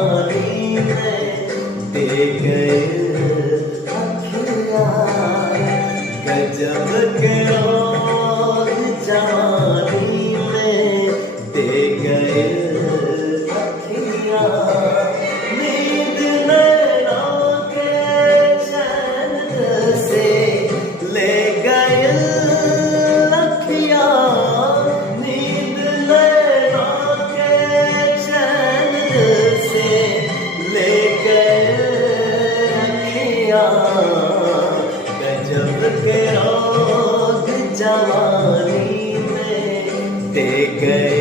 जवानी में दे गए अखियाँ, गजब के रोग जवानी में दे गए अखियाँ। नींद नैना के चैन से ले गए अखियाँ, नींद नैना के चैन से ले गए अखियाँ, गजब के रोग जवानी में दे गए